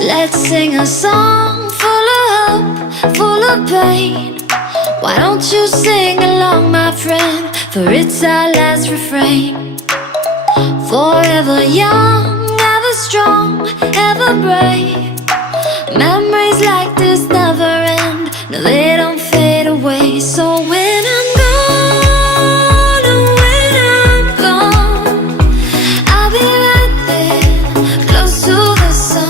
Let's sing a song full of hope, full of pain. Why don't you sing along, my friend? For it's our last refrain. Forever young, ever strong, ever brave. Memories like this never end. No, they don't fade away. So when I'm gone, oh, when I'm gone, I'll be right there, close to the sun.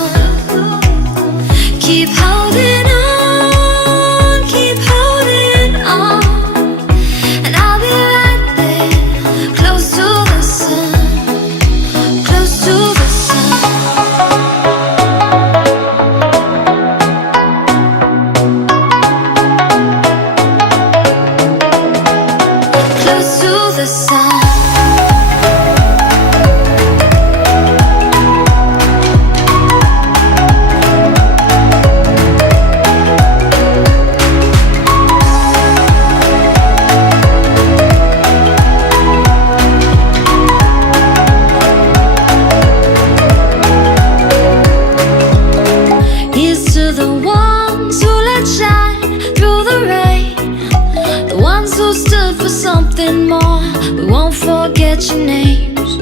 Keep holding on, keep holding on, and I'll be right there, close to the sun, close to the sun. Close to the sun. Here's to the ones who let shine through the rain, the ones who stood for something more. We won't forget your names.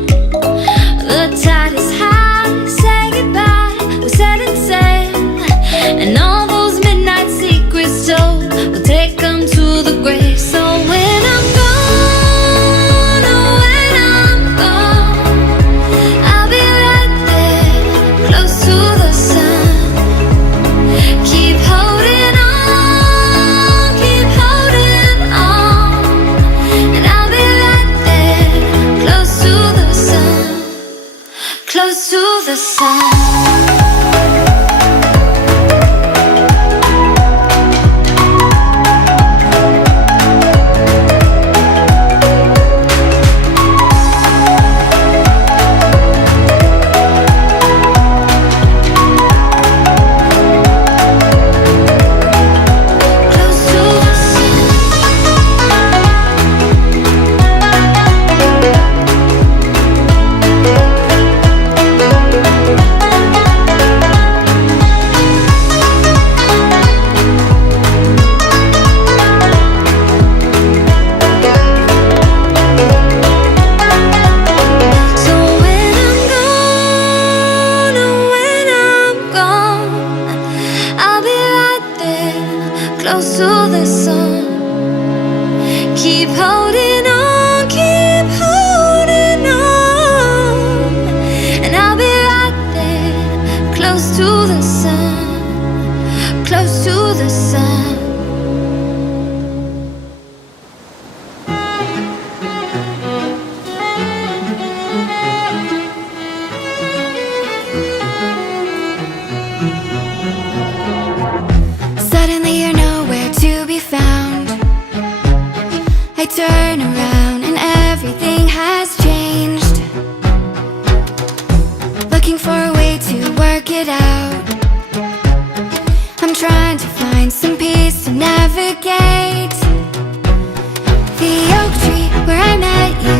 The tide is high, say goodbye, we set it sail, and all those midnight secrets told, we'll take them to the grave. So when I'm gone, oh, when I'm gone, I'll be right there, close to the sun. Keep holding on, keep holding on, and I'll be right there, close to the sun, close to the sun. Close to the sun. So when I'm gone, oh, when I'm gone, I'll be right there, close to the sun. Keep holding on, keep holding on, and I'll be right there, close to the sun, close to the sun. Suddenly you're nowhere to be found. I turn around and everything has changed. Looking for a way to work it out. I'm trying to find some peace to navigate. The oak tree where I met you,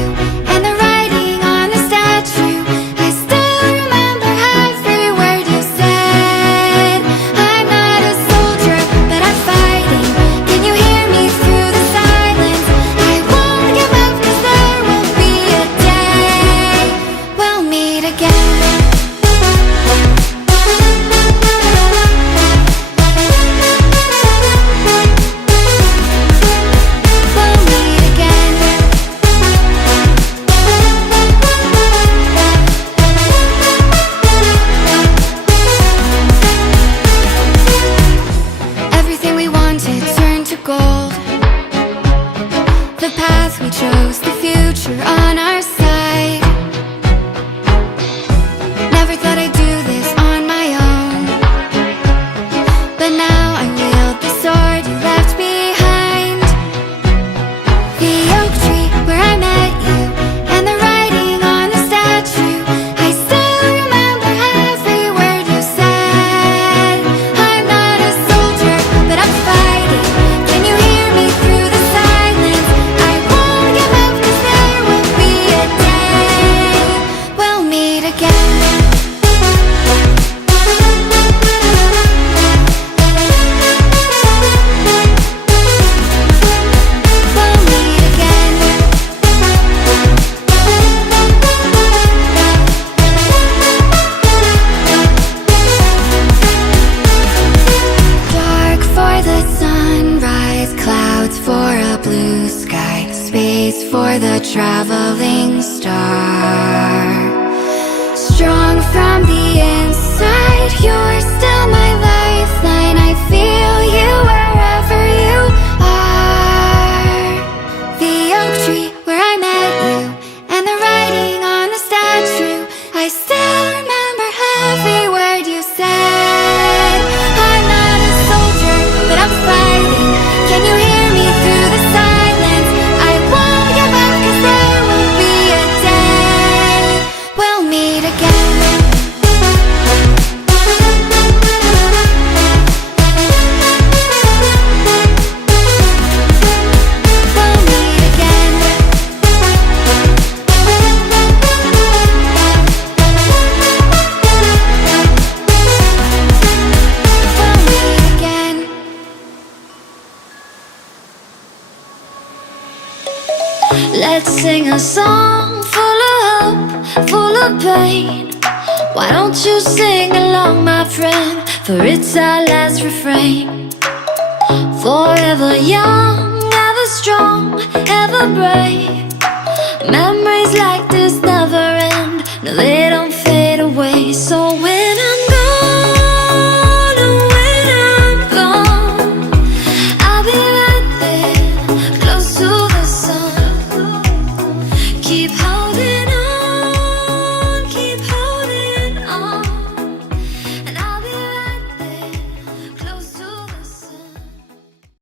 and the writing on the statue. I still remember every word you said. I'm not a soldier, but I'm fighting. Can you hear me through the silence? I won't Let's sing a song full of hope, full of pain. Why don't you sing along, my friend? For it's our last refrain. Forever young, ever strong, ever brave. Memories like this never end. No, they